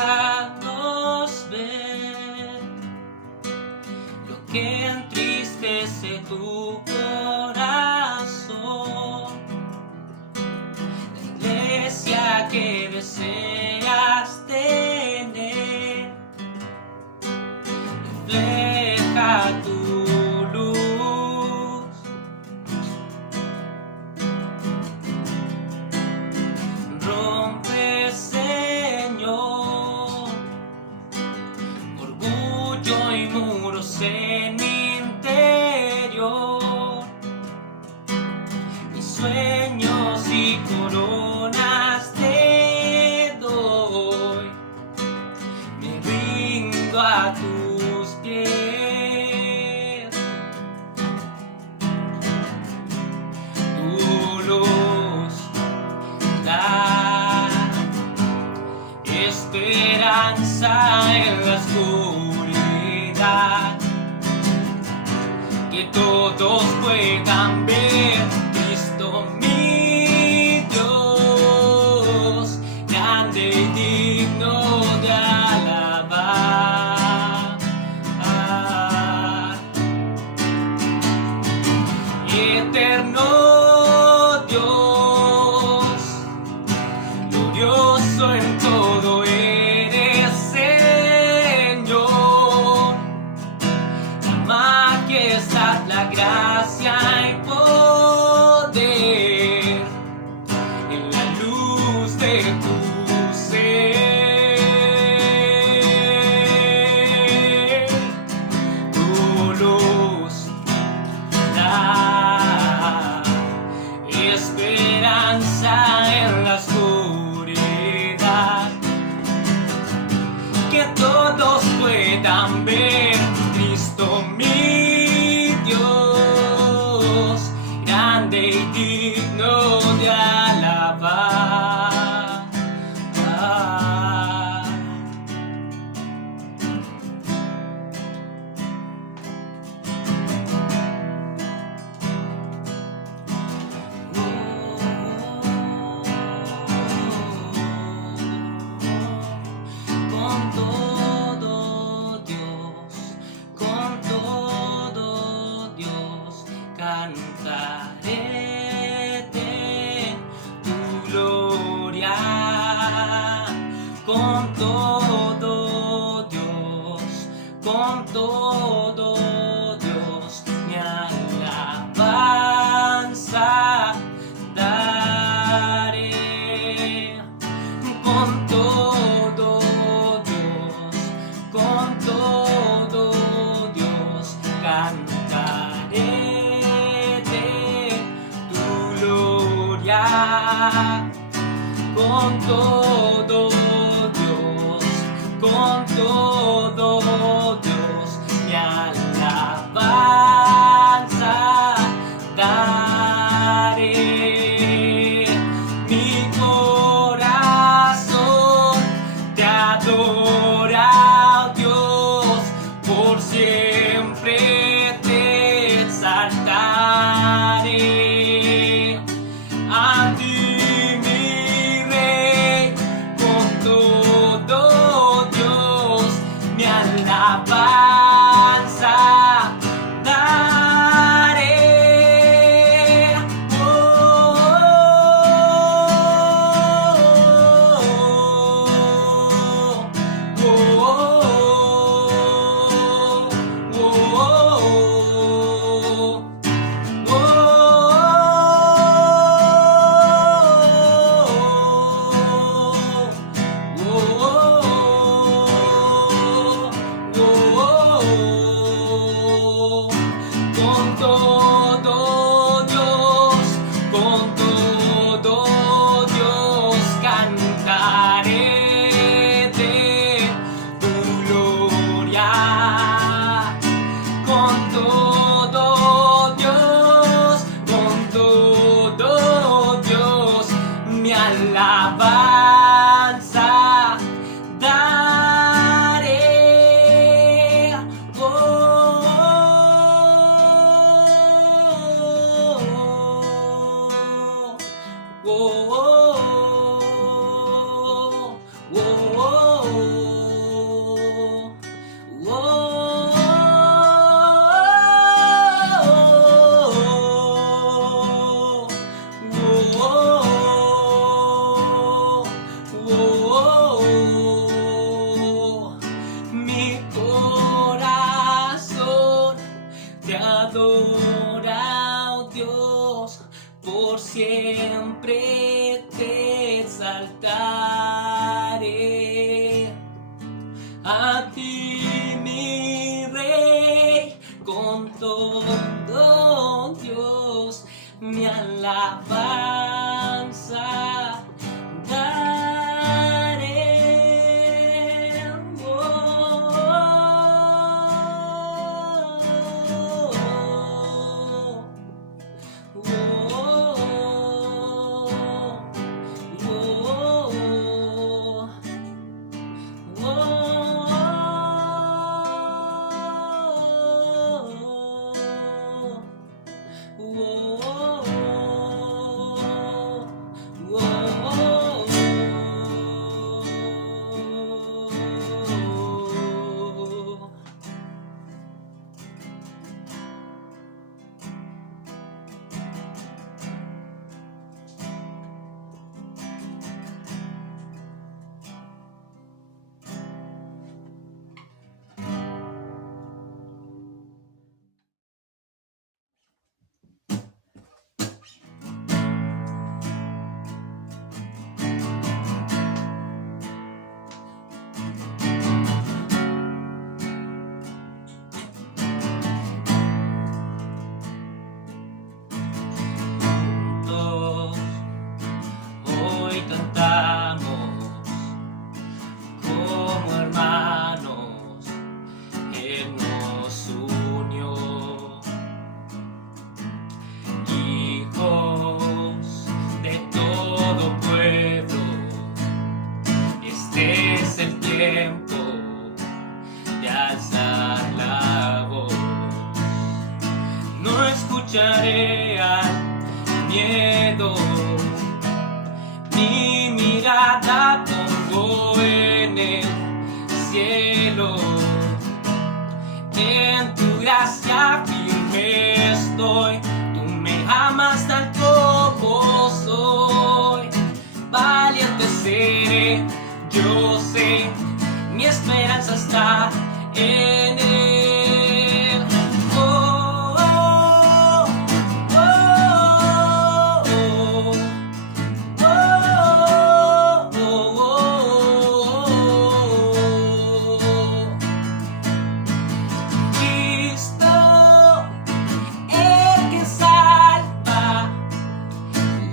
déjanos ver lo que entristece tu corazón. La iglesia que deseas tener refleja tu luz. Rompe, Señor, orgullo y muros en mi interior. Mis sueños y coronas te doy, me rindo a tus pies. Tu luz da esperanza en la oscuridad, que todos puedan ver Cristo mi Dios, grande y digno de alabar. Eterno Dios, glorioso en todo eres, Señor. La majestad, la gracia y poder en la luz de tu ser. Tu luz da esperanza en la oscuridad, que todos puedan ver Cristo mi Dios, grande y digno de alabar. Con todo Dios, cantaré de tu gloria. Con todo Dios, mi alabanza daré. Con todo Dios, cantaré de tu gloria. Con todo Dios, mi alabanza daré. Mi corazón te adora, Dios, por siempre te exaltaré. A ti, mi Rey, con todo Dios, mi alabanza daré. Oh, oh, oh, oh, oh, oh, con todo Dios, cantaré de tu gloria. Con todo Dios, mi alabanza daré. Oh, oh, oh, oh, oh, oh. siempre te exaltaré. A ti, mi Rey, con todo Dios, mi alabanza daré. Hoy cantamos como hermanos, Él nos unió, hijos de todo pueblo. Este es el tiempo de alzar la voz. No escucharé al miedo, mi mirada pongo en el cielo. En tu gracia firme estoy, tú me amas tal como soy. Valiente seré, yo sé, mi esperanza está en él. Oh, oh, oh, oh, oh, oh, oh. Cristo, el que salva,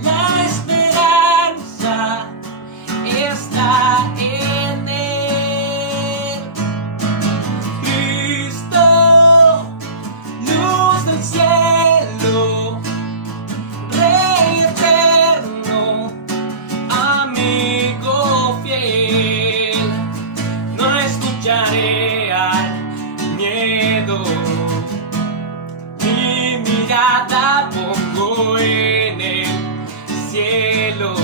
la esperanza está en él. Cristo, luz del cielo, Rey eterno, amigo fiel. No escucharé al miedo, mi mirada pongo en el cielo.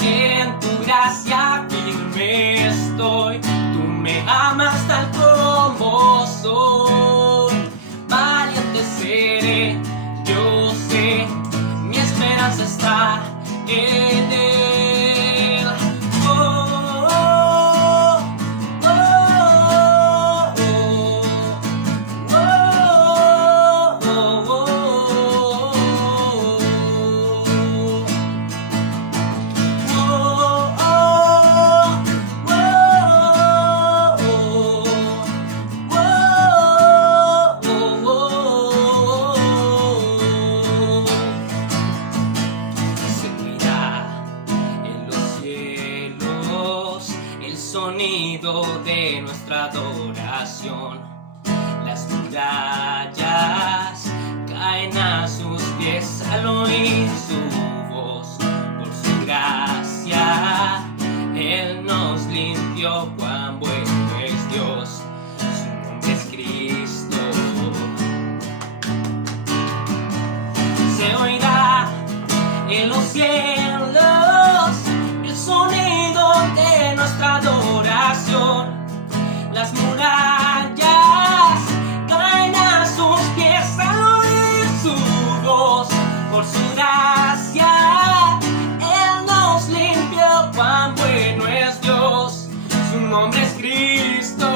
En tu gracia firme estoy, tú me amas tal como soy. Valiente seré, yo sé, mi esperanza está en él. Oh, oh, oh, oh, oh, oh, oh. Se oirá en los cielos el sonido de nuestra adoración. Las murallas caen a sus pies al oír su voz. Por su gracia Él nos limpió, cuán bueno es Dios, su nombre es Cristo. Se oirá en los cielos el sonido de nuestra adoración. Las murallas caen a sus pies al oír su voz. Por su gracia Él nos limpió, cuán bueno es Dios, su nombre es Cristo.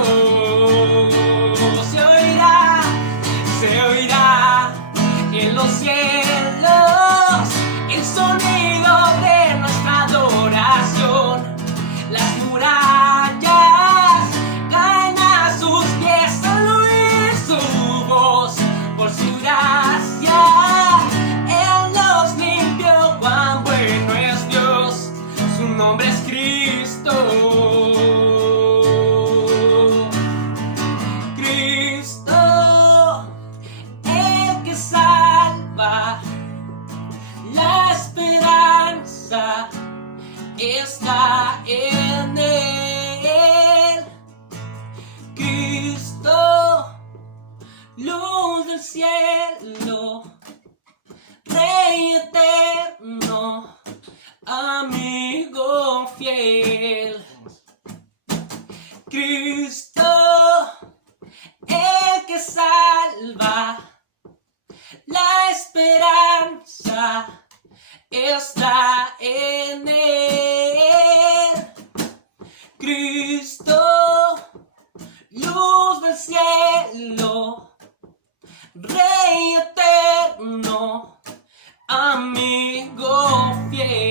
Se oirá en los cielos el amigo fiel. Cristo, el que salva, la esperanza está en Él. Cristo, luz del cielo, Rey eterno, amigo fiel.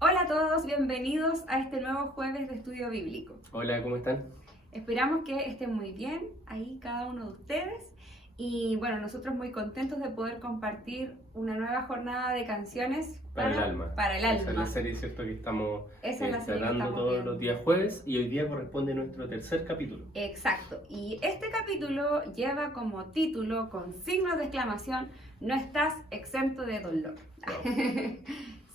Hola a todos, bienvenidos a este nuevo jueves de estudio bíblico. Hola, ¿cómo están? Esperamos que estén muy bien ahí cada uno de ustedes. Y bueno, nosotros muy contentos de poder compartir una nueva jornada de canciones Para el alma. Para el Esa es la alma. serie, ¿cierto? Que estamos Esa es la serie que tratando estamos todos viendo. los días jueves y hoy día corresponde nuestro tercer capítulo. Exacto. Y este capítulo lleva como título, con signos de exclamación, no estás exento de dolor. No.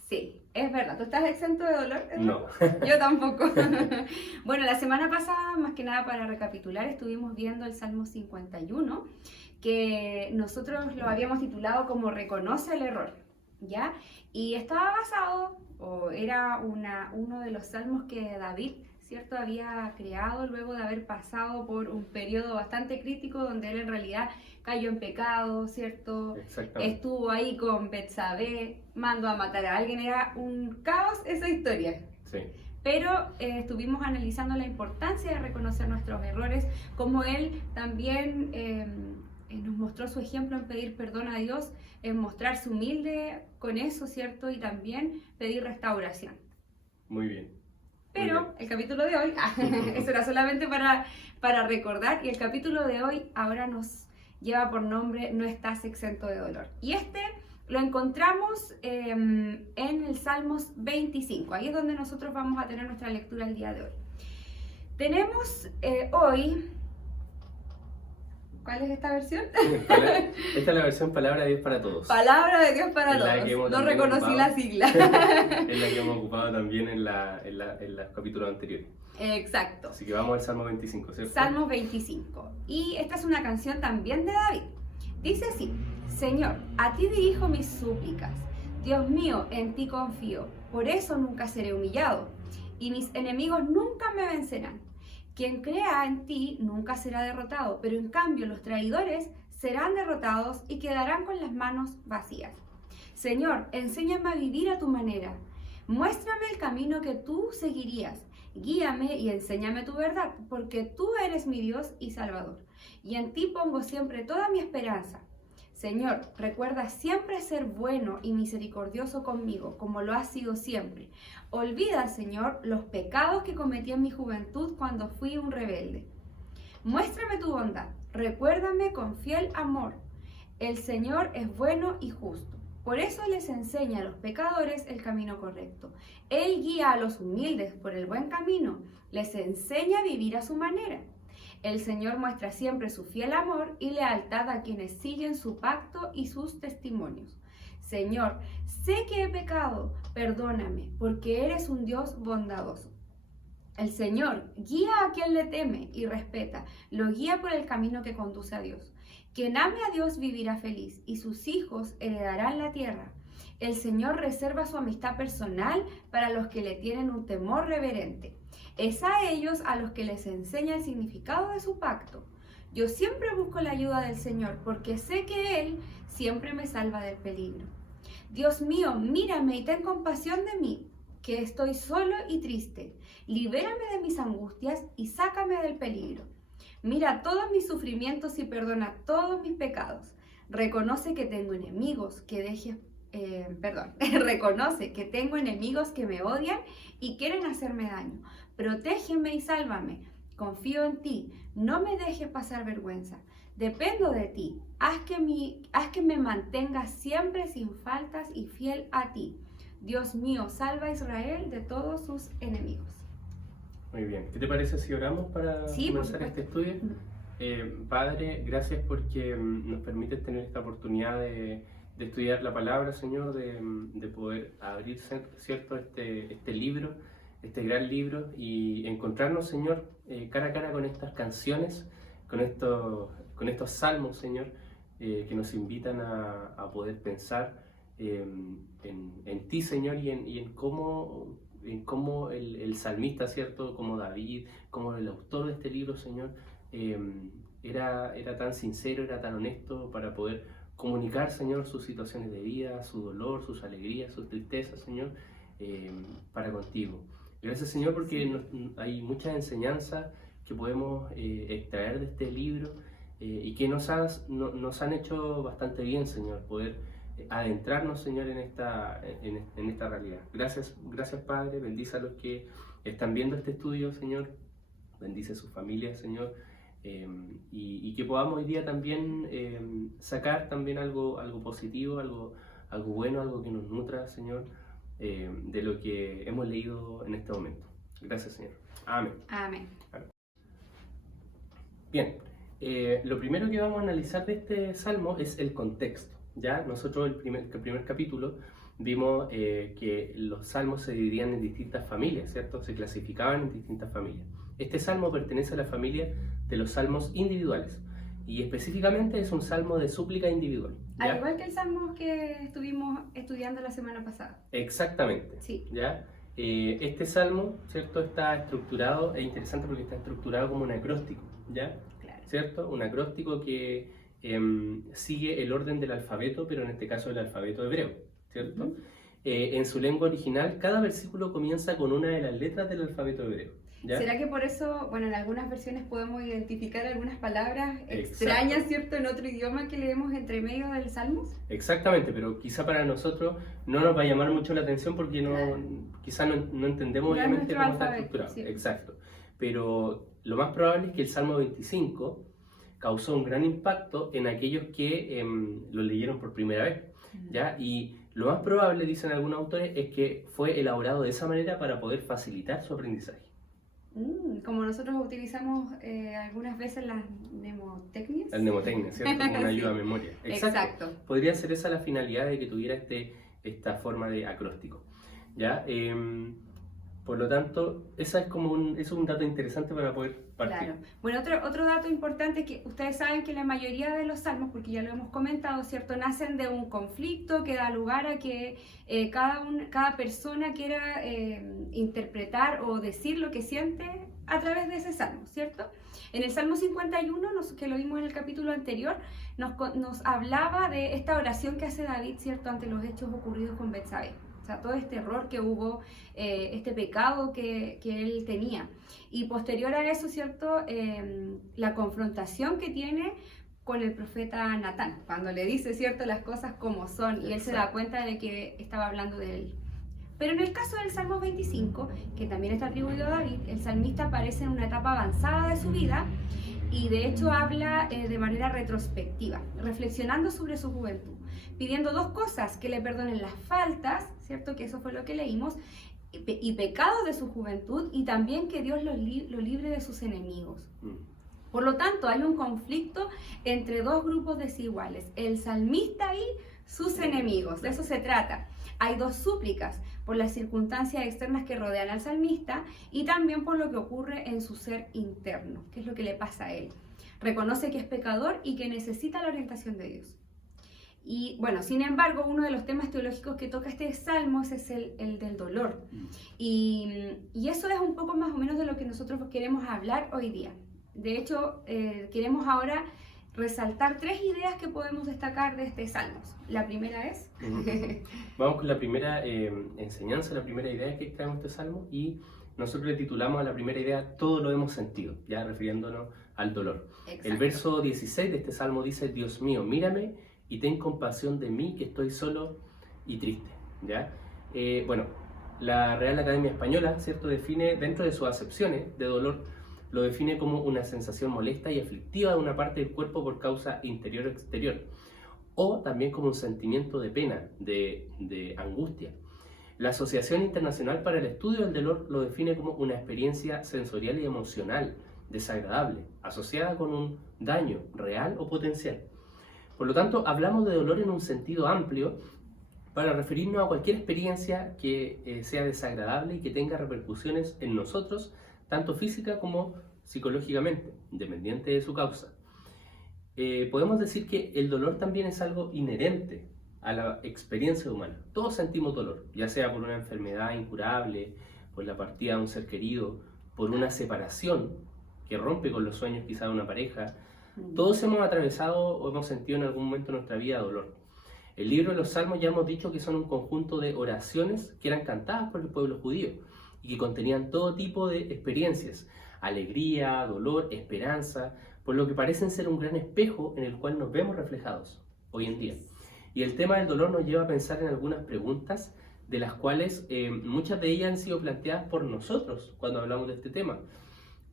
Sí, es verdad. ¿Tú estás exento de dolor? No. Yo tampoco. Bueno, la semana pasada, más que nada para recapitular, estuvimos viendo el Salmo 51, que nosotros lo habíamos titulado como Reconoce el error, ¿ya? Y estaba basado, o era uno de los salmos que David, ¿cierto?, había creado luego de haber pasado por un periodo bastante crítico donde él en realidad cayó en pecado, ¿cierto? Exactamente. Estuvo ahí con Betsabé, mandó a matar a alguien, era un caos esa historia. Sí. Pero estuvimos analizando la importancia de reconocer nuestros errores, como él también nos mostró su ejemplo en pedir perdón a Dios, en mostrarse humilde con eso, ¿cierto? Y también pedir restauración. Muy bien. Pero el capítulo de hoy, eso era solamente para recordar, y el capítulo de hoy ahora nos lleva por nombre No estás exento de dolor. Y este lo encontramos en el Salmos 25, ahí es donde nosotros vamos a tener nuestra lectura el día de hoy. Tenemos hoy... ¿Cuál es esta versión? Esta es la versión Palabra de Dios para Todos. Palabra de Dios para Es la que hemos todos. No también reconocí ocupado. la sigla. Es la que hemos ocupado también en los capítulos anteriores. Exacto. Así que vamos al Salmo 25, ¿cierto? Salmos 25. Y esta es una canción también de David. Dice así: Señor, a ti dirijo mis súplicas. Dios mío, en ti confío. Por eso nunca seré humillado. Y mis enemigos nunca me vencerán. Quien crea en ti nunca será derrotado, pero en cambio los traidores serán derrotados y quedarán con las manos vacías. Señor, enséñame a vivir a tu manera. Muéstrame el camino que tú seguirías. Guíame y enséñame tu verdad, porque tú eres mi Dios y Salvador, y en ti pongo siempre toda mi esperanza. Señor, recuerda siempre ser bueno y misericordioso conmigo, como lo has sido siempre. Olvida, Señor, los pecados que cometí en mi juventud cuando fui un rebelde. Muéstrame tu bondad, recuérdame con fiel amor. El Señor es bueno y justo. Por eso les enseña a los pecadores el camino correcto. Él guía a los humildes por el buen camino, les enseña a vivir a su manera. El Señor muestra siempre su fiel amor y lealtad a quienes siguen su pacto y sus testimonios. Señor, sé que he pecado, perdóname, porque eres un Dios bondadoso. El Señor guía a quien le teme y respeta, lo guía por el camino que conduce a Dios. Quien ame a Dios vivirá feliz y sus hijos heredarán la tierra. El Señor reserva su amistad personal para los que le tienen un temor reverente. Es a ellos a los que les enseña el significado de su pacto. Yo siempre busco la ayuda del Señor porque sé que Él siempre me salva del peligro. Dios mío, mírame y ten compasión de mí, que estoy solo y triste. Libérame de mis angustias y sácame del peligro. Mira todos mis sufrimientos y perdona todos mis pecados. Reconoce que tengo enemigos Reconoce que tengo enemigos que me odian y quieren hacerme daño. Protégeme y sálvame. Confío en ti. No me dejes pasar vergüenza. Dependo de ti. Haz que me mantenga siempre sin faltas y fiel a ti. Dios mío, salva a Israel de todos sus enemigos. Muy bien. ¿Qué te parece si oramos para Sí, por comenzar este supuesto. estudio? Padre, gracias porque nos permites tener esta oportunidad de estudiar la palabra, Señor, de poder abrir, ¿cierto?, este libro este gran libro y encontrarnos, Señor, cara a cara con estas canciones, con estos salmos, Señor, que nos invitan a poder pensar en ti, Señor, y en cómo el salmista, ¿cierto? Como David, como el autor de este libro, Señor, era tan sincero, era tan honesto para poder comunicar, Señor, sus situaciones de vida, su dolor, sus alegrías, sus tristezas, Señor, para contigo. Gracias, Señor, porque hay muchas enseñanzas que podemos extraer de este libro y que nos han hecho bastante bien, Señor, poder adentrarnos, Señor, en esta realidad. Gracias, Padre. Bendice a los que están viendo este estudio, Señor. Bendice a sus familias, Señor. Y que podamos hoy día también sacar también algo positivo, algo bueno, algo que nos nutra, Señor, de lo que hemos leído en este momento. Gracias, Señor. Amén. Amén. Bien, lo primero que vamos a analizar de este salmo es el contexto. ¿Ya? Nosotros el primer capítulo vimos que los salmos se dividían en distintas familias, ¿cierto? Se clasificaban en distintas familias. Este salmo pertenece a la familia de los salmos individuales y específicamente es un salmo de súplica individual. ¿Ya? Al igual que el salmo que estuvimos estudiando la semana pasada. Exactamente. Sí. ¿Ya? Este salmo, ¿cierto? Está estructurado, es interesante porque está estructurado como un acróstico, ¿ya? Claro. ¿Cierto? Un acróstico que sigue el orden del alfabeto, pero en este caso el alfabeto hebreo, ¿cierto? Uh-huh. En su lengua original, cada versículo comienza con una de las letras del alfabeto hebreo. ¿Ya? ¿Será que por eso, bueno, en algunas versiones podemos identificar algunas palabras extrañas, ¿cierto?, en otro idioma que leemos entre medio del Salmos? Exactamente, pero quizá para nosotros no nos va a llamar mucho la atención porque quizá no entendemos obviamente cómo está estructurado. Sí. Exacto. Pero lo más probable es que el Salmo 25 causó un gran impacto en aquellos que lo leyeron por primera vez, ¿ya? Y lo más probable, dicen algunos autores, es que fue elaborado de esa manera para poder facilitar su aprendizaje. Como nosotros utilizamos algunas veces las mnemotecnias. La mnemotecnia, ¿cierto? Como una ayuda a memoria. Exacto. Podría ser esa la finalidad de que tuviera esta forma de acróstico, ¿ya? Por lo tanto, eso es un dato interesante para poder partir. Claro. Bueno, otro dato importante es que ustedes saben que la mayoría de los salmos, porque ya lo hemos comentado, ¿cierto?, nacen de un conflicto que da lugar a que cada persona quiera interpretar o decir lo que siente a través de ese salmo, ¿cierto? En el Salmo 51, que lo vimos en el capítulo anterior, nos hablaba de esta oración que hace David, ¿cierto?, ante los hechos ocurridos con Betsabé. O sea, todo este error que hubo, este pecado que él tenía. Y posterior a eso, ¿cierto?, la confrontación que tiene con el profeta Natán, cuando le dice, ¿cierto?, las cosas como son, y él se da cuenta de que estaba hablando de él. Pero en el caso del Salmo 25, que también está atribuido a David, el salmista aparece en una etapa avanzada de su vida y de hecho habla de manera retrospectiva, reflexionando sobre su juventud, pidiendo dos cosas: que le perdonen las faltas, ¿cierto?, que eso fue lo que leímos, y pecados de su juventud, y también que Dios lo libre de sus enemigos. Por lo tanto, hay un conflicto entre dos grupos desiguales, el salmista y sus enemigos. De eso se trata. Hay dos súplicas por las circunstancias externas que rodean al salmista y también por lo que ocurre en su ser interno, que es lo que le pasa a él. Reconoce que es pecador y que necesita la orientación de Dios. Y bueno, sin embargo, uno de los temas teológicos que toca este salmo es el del dolor. Y eso es un poco más o menos de lo que nosotros queremos hablar hoy día. De hecho, queremos ahora resaltar tres ideas que podemos destacar de este salmo. La primera es... Vamos con la primera enseñanza, la primera idea que extraemos de este salmo, y nosotros le titulamos a la primera idea "Todo lo hemos sentido", ya refiriéndonos al dolor. Exacto. El verso 16 de este salmo dice: "Dios mío, mírame y ten compasión de mí, que estoy solo y triste", ¿ya? Bueno, la Real Academia Española, ¿cierto?, define, dentro de sus acepciones de dolor, lo define como una sensación molesta y aflictiva de una parte del cuerpo por causa interior o exterior, o también como un sentimiento de pena, de angustia. La Asociación Internacional para el Estudio del Dolor lo define como una experiencia sensorial y emocional desagradable, asociada con un daño real o potencial. Por lo tanto, hablamos de dolor en un sentido amplio para referirnos a cualquier experiencia que sea desagradable y que tenga repercusiones en nosotros, tanto física como psicológicamente, dependiente de su causa. Podemos decir que el dolor también es algo inherente a la experiencia humana. Todos sentimos dolor, ya sea por una enfermedad incurable, por la partida de un ser querido, por una separación que rompe con los sueños quizá de una pareja. Todos hemos atravesado o hemos sentido en algún momento de nuestra vida dolor. El libro de los Salmos ya hemos dicho que son un conjunto de oraciones que eran cantadas por el pueblo judío y que contenían todo tipo de experiencias, alegría, dolor, esperanza, por lo que parecen ser un gran espejo en el cual nos vemos reflejados hoy en día. Y el tema del dolor nos lleva a pensar en algunas preguntas, de las cuales muchas de ellas han sido planteadas por nosotros cuando hablamos de este tema.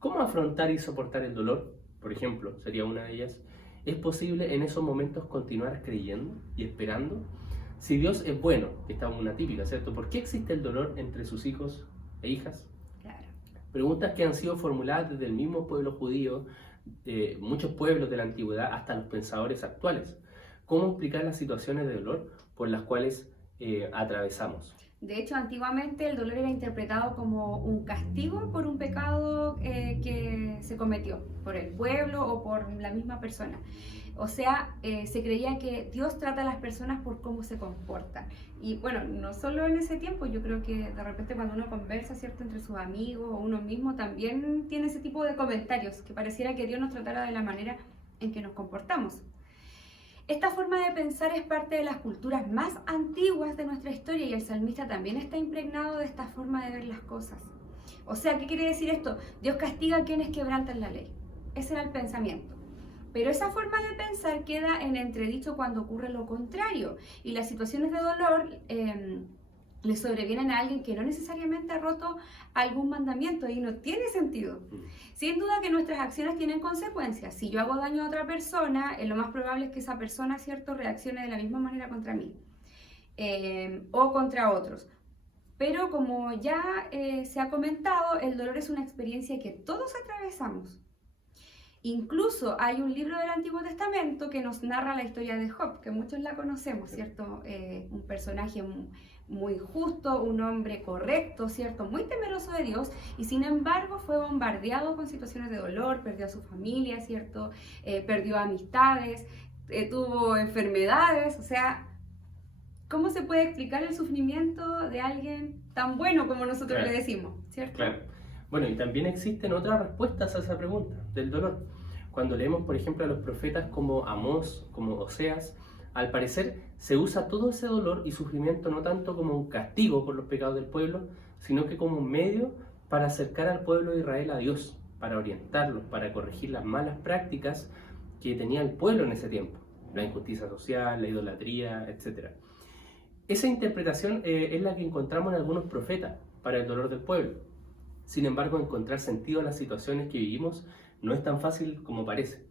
¿Cómo afrontar y soportar el dolor? Por ejemplo, sería una de ellas. ¿Es posible en esos momentos continuar creyendo y esperando? Si Dios es bueno, esta es una típica, ¿cierto? ¿Por qué existe el dolor entre sus hijos e hijas? Claro. Preguntas que han sido formuladas desde el mismo pueblo judío, muchos pueblos de la antigüedad, hasta los pensadores actuales. ¿Cómo explicar las situaciones de dolor por las cuales atravesamos? De hecho, antiguamente el dolor era interpretado como un castigo por un pecado que se cometió por el pueblo o por la misma persona. O sea, se creía que Dios trata a las personas por cómo se comportan. Y bueno, no solo en ese tiempo, yo creo que de repente cuando uno conversa, ¿cierto?, entre sus amigos o uno mismo, también tiene ese tipo de comentarios, que pareciera que Dios nos tratara de la manera en que nos comportamos. Esta forma de pensar es parte de las culturas más antiguas de nuestra historia y el salmista también está impregnado de esta forma de ver las cosas. O sea, ¿qué quiere decir esto? Dios castiga a quienes quebrantan la ley. Ese era el pensamiento. Pero esa forma de pensar queda en entredicho cuando ocurre lo contrario y las situaciones de dolor le sobrevienen a alguien que no necesariamente ha roto algún mandamiento y no tiene sentido. Sin duda que nuestras acciones tienen consecuencias. Si yo hago daño a otra persona, lo más probable es que esa persona, ¿cierto?, reaccione de la misma manera contra mí o contra otros. Pero como ya se ha comentado, el dolor es una experiencia que todos atravesamos. Incluso hay un libro del Antiguo Testamento que nos narra la historia de Job, que muchos la conocemos, ¿cierto? Un personaje muy justo, un hombre correcto, ¿cierto? Muy temeroso de Dios y sin embargo fue bombardeado con situaciones de dolor, perdió a su familia, ¿cierto? Perdió amistades, tuvo enfermedades, o sea, ¿cómo se puede explicar el sufrimiento de alguien tan bueno como nosotros le decimos, ¿cierto? Claro. Bueno, y también existen otras respuestas a esa pregunta del dolor. Cuando leemos, por ejemplo, a los profetas como Amós, como Oseas, al parecer se usa todo ese dolor y sufrimiento no tanto como un castigo por los pecados del pueblo, sino que como un medio para acercar al pueblo de Israel a Dios, para orientarlos, para corregir las malas prácticas que tenía el pueblo en ese tiempo, la injusticia social, la idolatría, etc. Esa interpretación es la que encontramos en algunos profetas para el dolor del pueblo. Sin embargo, encontrar sentido a las situaciones que vivimos no es tan fácil como parece.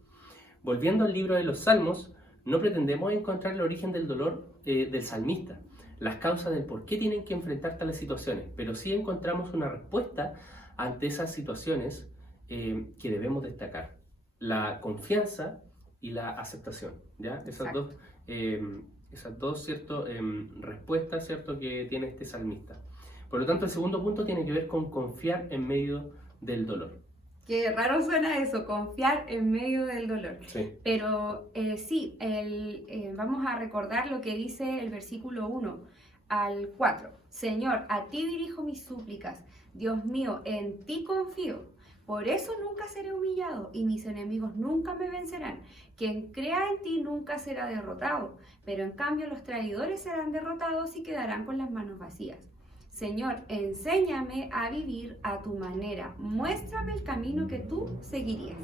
Volviendo al libro de los Salmos, no pretendemos encontrar el origen del dolor del salmista, las causas del por qué tienen que enfrentar tales situaciones, pero sí encontramos una respuesta ante esas situaciones que debemos destacar: la confianza y la aceptación, ¿ya? Esas dos ¿cierto? Respuestas, ¿cierto?, que tiene este salmista. Por lo tanto, el segundo punto tiene que ver con confiar en medio del dolor. Qué raro suena eso, confiar en medio del dolor. Sí. Pero sí, vamos a recordar lo que dice el versículo 1 al 4. Señor, a ti dirijo mis súplicas. Dios mío, en ti confío. Por eso nunca seré humillado y mis enemigos nunca me vencerán. Quien crea en ti nunca será derrotado, pero en cambio los traidores serán derrotados y quedarán con las manos vacías. Señor, enséñame a vivir a tu manera. Muéstrame el camino que tú seguirías.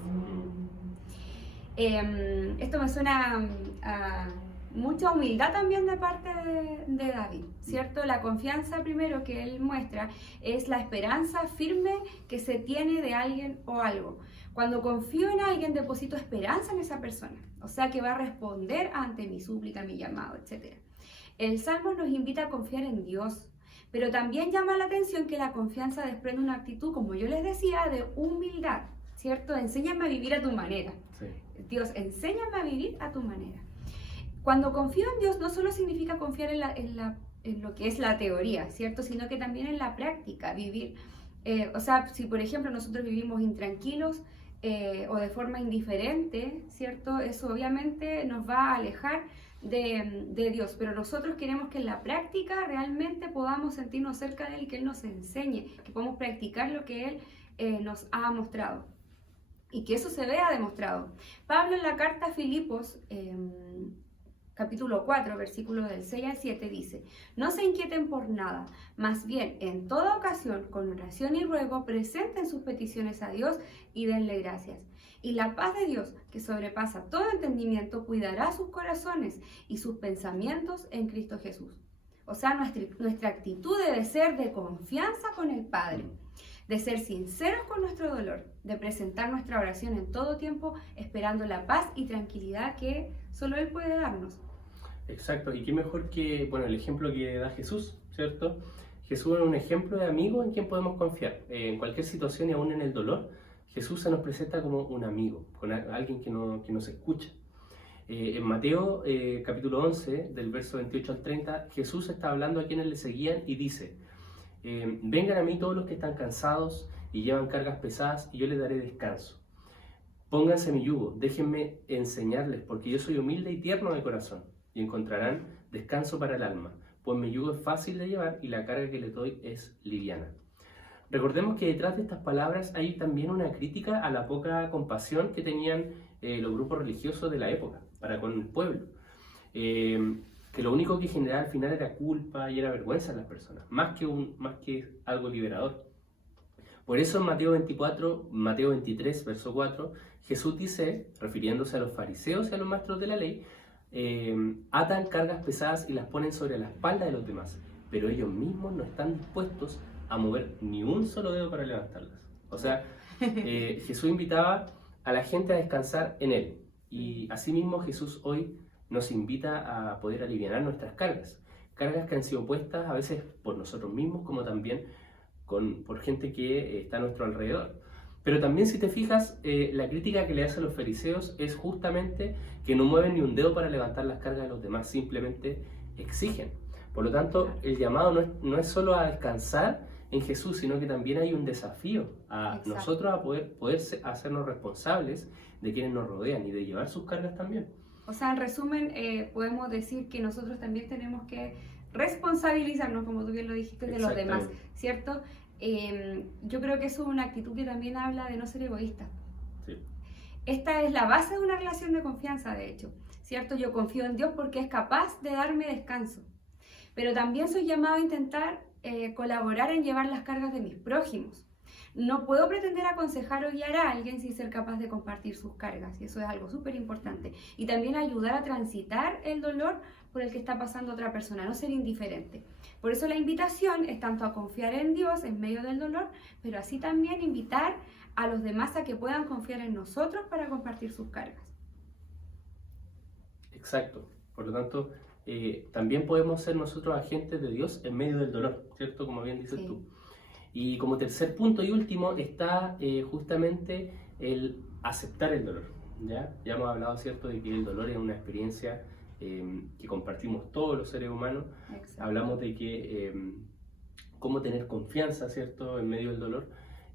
Esto me suena a mucha humildad también de parte de David, ¿cierto? La confianza primero que él muestra es la esperanza firme que se tiene de alguien o algo. Cuando confío en alguien, deposito esperanza en esa persona, o sea que va a responder ante mi súplica, mi llamado, etc. El Salmo nos invita a confiar en Dios, pero también llama la atención que la confianza desprende una actitud, como yo les decía, de humildad, ¿cierto? Enséñame a vivir a tu manera. Sí. Dios, enséñame a vivir a tu manera. Cuando confío en Dios no solo significa confiar en lo que es la teoría, ¿cierto? Sino que también en la práctica, vivir. O sea, si por ejemplo nosotros vivimos intranquilos o de forma indiferente, ¿cierto? Eso obviamente nos va a alejar de Dios, pero nosotros queremos que en la práctica realmente podamos sentirnos cerca de Él y que Él nos enseñe, que podamos practicar lo que Él nos ha mostrado y que eso se vea demostrado. Pablo en la carta a Filipos, capítulo 4, versículos del 6 al 7 dice: no se inquieten por nada, más bien en toda ocasión, con oración y ruego, presenten sus peticiones a Dios y denle gracias. Y la paz de Dios, que sobrepasa todo entendimiento, cuidará sus corazones y sus pensamientos en Cristo Jesús. O sea, nuestra actitud debe ser de confianza con el Padre, de ser sinceros con nuestro dolor, de presentar nuestra oración en todo tiempo, esperando la paz y tranquilidad que solo Él puede darnos. Exacto, y qué mejor que, bueno, el ejemplo que da Jesús, ¿cierto? Jesús es un ejemplo de amigo en quien podemos confiar. En cualquier situación y aún en el dolor, Jesús se nos presenta como un amigo, con alguien que nos escucha. En Mateo capítulo 11, del verso 28 al 30, Jesús está hablando a quienes le seguían y dice: vengan a mí todos los que están cansados y llevan cargas pesadas, y yo les daré descanso. Pónganse mi yugo, déjenme enseñarles, porque yo soy humilde y tierno de corazón, y encontrarán descanso para el alma, pues mi yugo es fácil de llevar y la carga que les doy es liviana. Recordemos que detrás de estas palabras hay también una crítica a la poca compasión que tenían los grupos religiosos de la época para con el pueblo. Que lo único que generaba al final era culpa y era vergüenza en las personas, más que algo liberador. Por eso en Mateo 23, verso 4, Jesús dice, refiriéndose a los fariseos y a los maestros de la ley, atan cargas pesadas y las ponen sobre la espalda de los demás, pero ellos mismos no están dispuestos a mover ni un solo dedo para levantarlas. O sea, Jesús invitaba a la gente a descansar en Él, y asimismo Jesús hoy nos invita a poder aliviar nuestras cargas que han sido puestas a veces por nosotros mismos, como también por gente que está a nuestro alrededor. Pero también, si te fijas, la crítica que le hacen los fariseos es justamente que no mueven ni un dedo para levantar las cargas de los demás, simplemente exigen. Por lo tanto, el llamado no es solo a descansar en Jesús, sino que también hay un desafío a Exacto. nosotros a poder hacernos responsables de quienes nos rodean y de llevar sus cargas también. O sea, en resumen, podemos decir que nosotros también tenemos que responsabilizarnos, como tú bien lo dijiste, de los demás, ¿cierto? Yo creo que eso es una actitud que también habla de no ser egoísta. Sí. Esta es la base de una relación de confianza, de hecho, ¿cierto? Yo confío en Dios porque es capaz de darme descanso, pero también soy llamado a intentar colaborar en llevar las cargas de mis prójimos. No puedo pretender aconsejar o guiar a alguien sin ser capaz de compartir sus cargas, y eso es algo súper importante. Y también ayudar a transitar el dolor por el que está pasando otra persona, no ser indiferente. Por eso la invitación es tanto a confiar en Dios en medio del dolor, pero así también invitar a los demás a que puedan confiar en nosotros para compartir sus cargas. Exacto. Por lo tanto, también podemos ser nosotros agentes de Dios en medio del dolor, ¿cierto? Como bien dices tú. Y como tercer punto y último está justamente el aceptar el dolor. Ya hemos hablado, ¿cierto?, de que el dolor es una experiencia que compartimos todos los seres humanos. Exacto. Hablamos de que cómo tener confianza, ¿cierto?, en medio del dolor.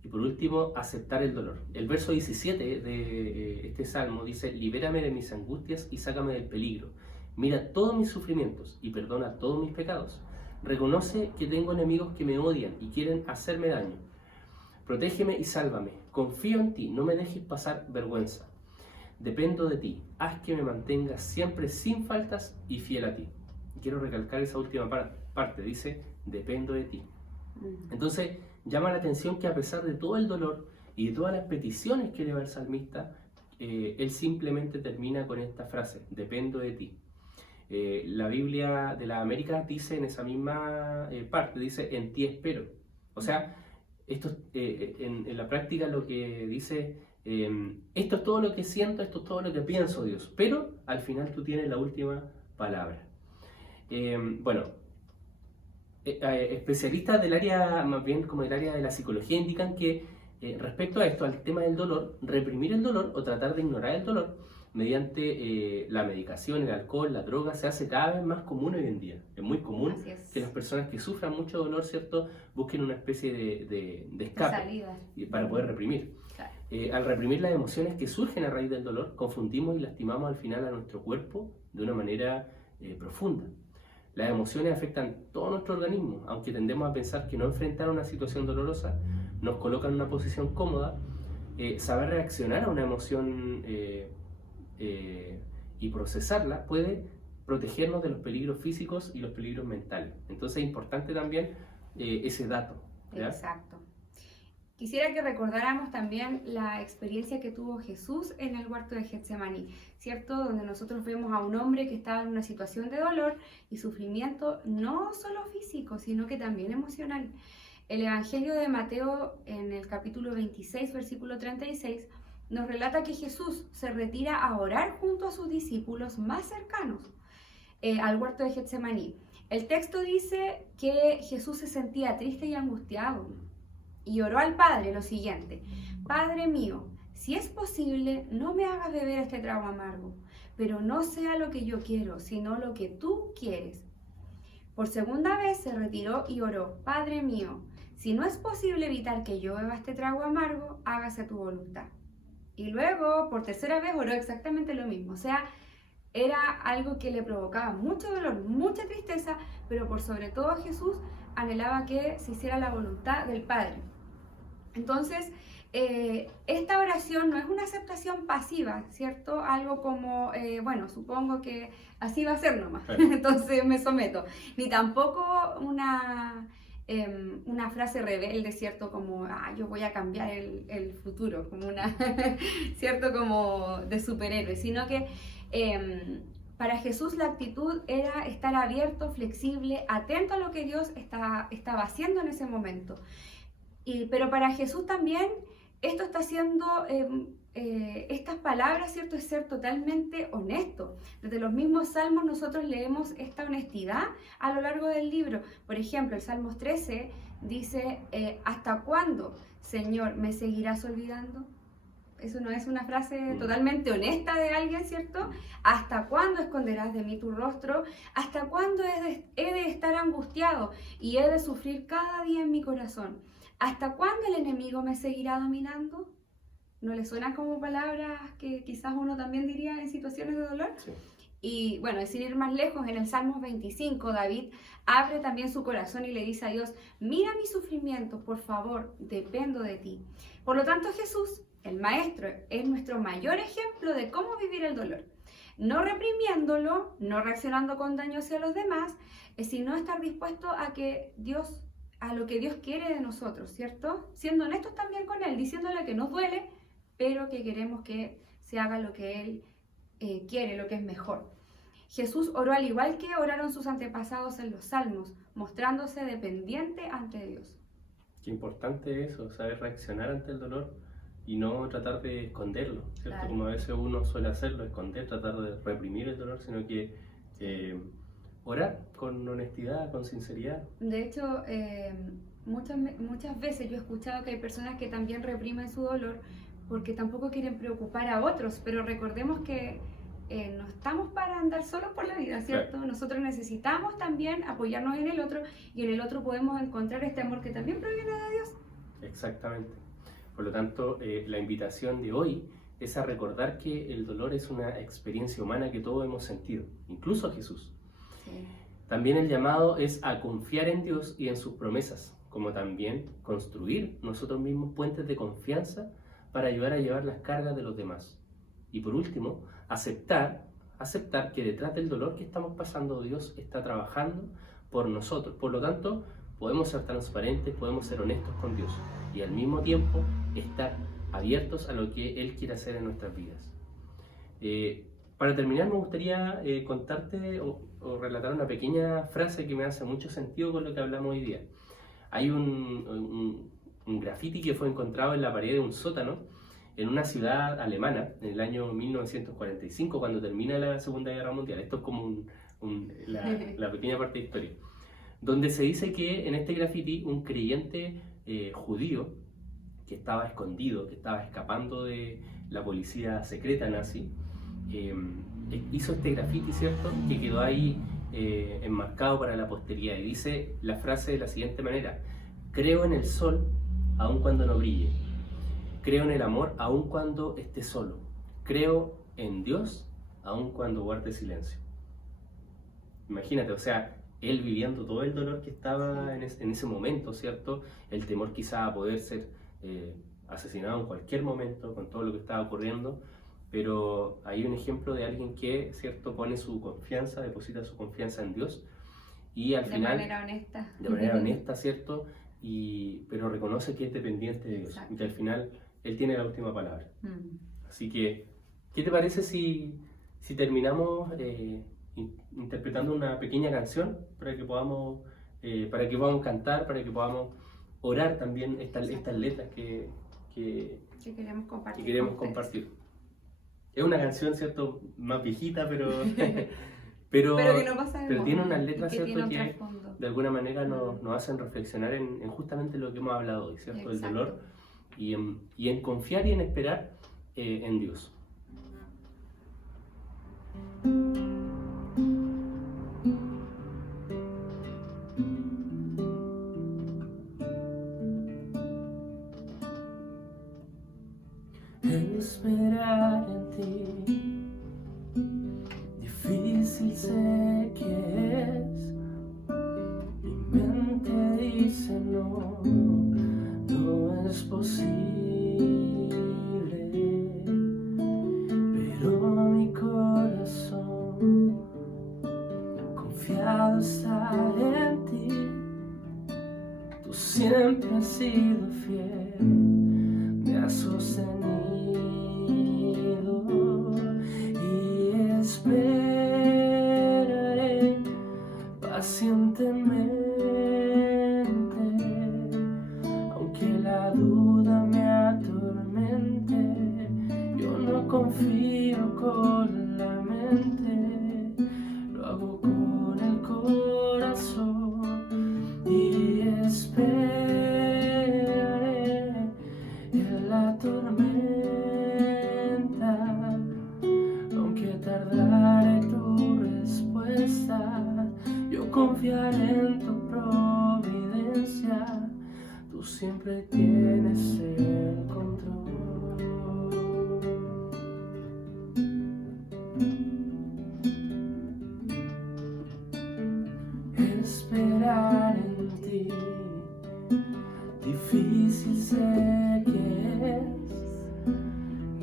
Y por último, aceptar el dolor. El verso 17 de este salmo dice: libérame de mis angustias y sácame del peligro. Mira todos mis sufrimientos y perdona todos mis pecados. Reconoce que tengo enemigos que me odian y quieren hacerme daño. Protégeme y sálvame. Confío en ti, no me dejes pasar vergüenza. Dependo de ti. Haz que me mantenga siempre sin faltas y fiel a ti. Quiero recalcar esa última parte. Dice, dependo de ti. Entonces, llama la atención que a pesar de todo el dolor y de todas las peticiones que eleva el salmista, él simplemente termina con esta frase, dependo de ti. La Biblia de las Américas dice en esa misma parte, dice, en ti espero. O sea, esto en la práctica lo que dice, esto es todo lo que siento, esto es todo lo que pienso, Dios, pero al final tú tienes la última palabra. Especialistas del área, más bien como del área de la psicología, indican que respecto a esto, al tema del dolor, reprimir el dolor o tratar de ignorar el dolor mediante la medicación, el alcohol, la droga, se hace cada vez más común hoy en día. Es muy común Así es. que las personas que sufran mucho dolor, ¿cierto?, busquen una especie de escape Salida. para poder reprimir. Claro. Al reprimir las emociones que surgen a raíz del dolor, confundimos y lastimamos al final a nuestro cuerpo de una manera profunda. Las emociones afectan todo nuestro organismo, aunque tendemos a pensar que no enfrentar una situación dolorosa nos coloca en una posición cómoda. Saber reaccionar a una emoción y procesarla puede protegernos de los peligros físicos y los peligros mentales. Entonces es importante también ese dato, ¿ya? Exacto. Quisiera que recordáramos también la experiencia que tuvo Jesús en el huerto de Getsemaní, ¿cierto? Donde nosotros vemos a un hombre que estaba en una situación de dolor y sufrimiento, no solo físico, sino que también emocional. El Evangelio de Mateo, en el capítulo 26, versículo 36, nos relata que Jesús se retira a orar junto a sus discípulos más cercanos al huerto de Getsemaní. El texto dice que Jesús se sentía triste y angustiado y oró al Padre lo siguiente: Padre mío, si es posible, no me hagas beber este trago amargo, pero no sea lo que yo quiero, sino lo que tú quieres. Por segunda vez se retiró y oró: Padre mío, si no es posible evitar que yo beba este trago amargo, hágase tu voluntad. Y luego, por tercera vez, oró exactamente lo mismo. O sea, era algo que le provocaba mucho dolor, mucha tristeza, pero por sobre todo Jesús anhelaba que se hiciera la voluntad del Padre. Entonces, esta oración no es una aceptación pasiva, ¿cierto? Algo como, bueno, supongo que así va a ser nomás, entonces me someto. Ni tampoco una frase rebelde, ¿cierto? Como, yo voy a cambiar el futuro, como una, ¿cierto? Como de superhéroe, sino que para Jesús la actitud era estar abierto, flexible, atento a lo que Dios estaba haciendo en ese momento. Pero para Jesús también esto está haciendo, estas palabras, ¿cierto?, es ser totalmente honesto. Desde los mismos salmos nosotros leemos esta honestidad a lo largo del libro. Por ejemplo, el Salmos 13 dice, ¿hasta cuándo, Señor, me seguirás olvidando? Eso no es una frase totalmente honesta de alguien, ¿cierto? ¿Hasta cuándo esconderás de mí tu rostro? ¿Hasta cuándo he de estar angustiado y he de sufrir cada día en mi corazón? ¿Hasta cuándo el enemigo me seguirá dominando? ¿No le suenan como palabras que quizás uno también diría en situaciones de dolor? Sí. Y bueno, sin ir más lejos, en el Salmo 25, David abre también su corazón y le dice a Dios: mira mi sufrimiento, por favor, dependo de ti. Por lo tanto, Jesús, el Maestro, es nuestro mayor ejemplo de cómo vivir el dolor. No reprimiéndolo, no reaccionando con daño hacia los demás, sino estar dispuesto a lo que Dios quiere de nosotros, ¿cierto? Siendo honestos también con Él, diciéndole que nos duele, pero que queremos que se haga lo que Él quiere, lo que es mejor. Jesús oró al igual que oraron sus antepasados en los Salmos, mostrándose dependiente ante Dios. Qué importante eso, saber reaccionar ante el dolor y no tratar de esconderlo, ¿cierto? Claro. Como a veces uno suele hacerlo, esconder, tratar de reprimir el dolor, sino que orar con honestidad, con sinceridad. De hecho, muchas veces yo he escuchado que hay personas que también reprimen su dolor porque tampoco quieren preocupar a otros, pero recordemos que no estamos para andar solos por la vida, ¿cierto? Claro. Nosotros necesitamos también apoyarnos en el otro y en el otro podemos encontrar este amor que también proviene de Dios. Exactamente. Por lo tanto, la invitación de hoy es a recordar que el dolor es una experiencia humana que todos hemos sentido, incluso Jesús. Sí. También el llamado es a confiar en Dios y en sus promesas, como también construir nosotros mismos puentes de confianza para ayudar a llevar las cargas de los demás. Y por último, aceptar que detrás del dolor que estamos pasando, Dios está trabajando por nosotros. Por lo tanto, podemos ser transparentes, podemos ser honestos con Dios y al mismo tiempo estar abiertos a lo que Él quiere hacer en nuestras vidas. Para terminar, me gustaría contarte o relatar una pequeña frase que me hace mucho sentido con lo que hablamos hoy día. Hay un grafiti que fue encontrado en la pared de un sótano en una ciudad alemana en el año 1945, cuando termina la Segunda Guerra Mundial. Esto es como la pequeña parte de historia, donde se dice que en este grafiti un creyente judío que estaba escondido, que estaba escapando de la policía secreta nazi, hizo este graffiti, ¿cierto? Que quedó ahí enmarcado para la posteridad y dice la frase de la siguiente manera: creo en el sol aun cuando no brille, creo en el amor aun cuando esté solo, creo en Dios aun cuando guarde silencio. Imagínate, o sea, él viviendo todo el dolor que estaba en ese momento, ¿cierto? El temor quizá a poder ser asesinado en cualquier momento con todo lo que estaba ocurriendo, pero hay un ejemplo de alguien que, ¿cierto?, pone su confianza, deposita su confianza en Dios y al final, de manera honesta, ¿cierto? Pero reconoce que es dependiente de Dios. Exacto. Y que al final él tiene la última palabra. Mm. Así que, ¿qué te parece si terminamos interpretando una pequeña canción para que podamos cantar, para que podamos orar también estas letras que queremos compartir. queremos con ustedes. compartir? Es una canción, ¿cierto?, más viejita, pero Pero que no pasa de pero moda, tiene unas y letras, que tiene ¿cierto?, un que trasfondo. de alguna manera nos hacen reflexionar en justamente lo que hemos hablado hoy, ¿cierto? El Exacto. dolor y en confiar y en esperar en Dios. Esperar en ti, difícil sé que es. Mi mente dice no, no es posible, pero mi corazón confiado está en ti. Tú siempre has sido fiel, me has sostenido y esperaré pacientemente, aunque la duda me atormente. Yo no confío con la mente, lo hago con el corazón y esperaré en la tormenta, aunque tardare tu respuesta. Yo confiaré en tu providencia, tú siempre tienes el control. Esperar en ti, difícil sé que es.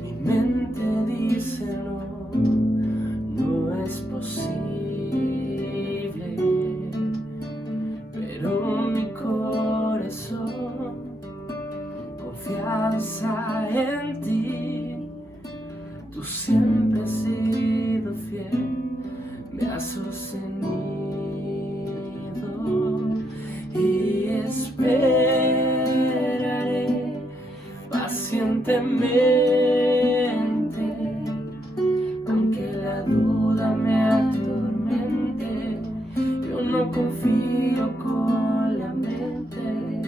Mi mente dice no, no es posible, pero mi corazón confianza en ti. Tú siempre has sido fiel, me has sostenido y esperaré pacientemente, aunque la duda me atormente. Yo no confío con la mente,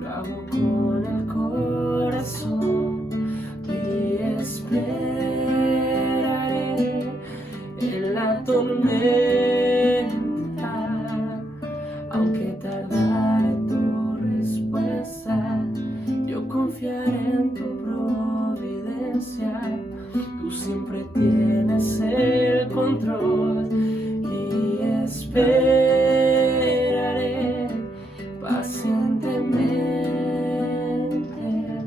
lo hago con el corazón y esperaré en la tormenta, aunque tardare tu respuesta. Yo confiaré en tu providencia, tú siempre tienes el control y esperaré pacientemente,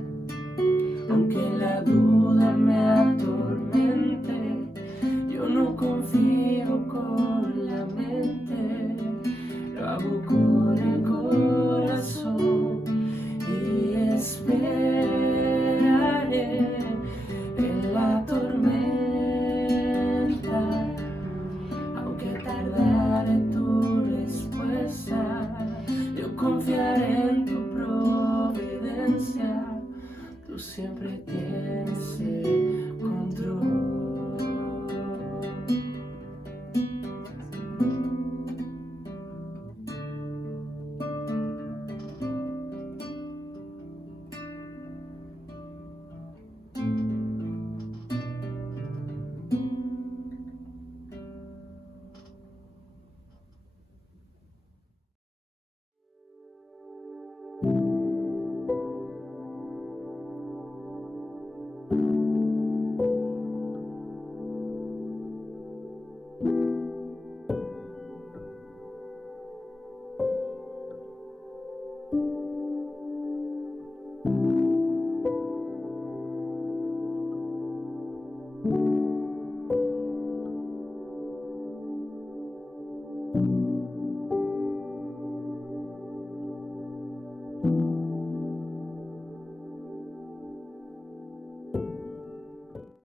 aunque la duda me atormente. Yo no confío con la mente, lo hago con el corazón y esperaré en la tormenta, aunque tardare tu respuesta. Yo confiaré en tu providencia, tú siempre tienes el control. Chao.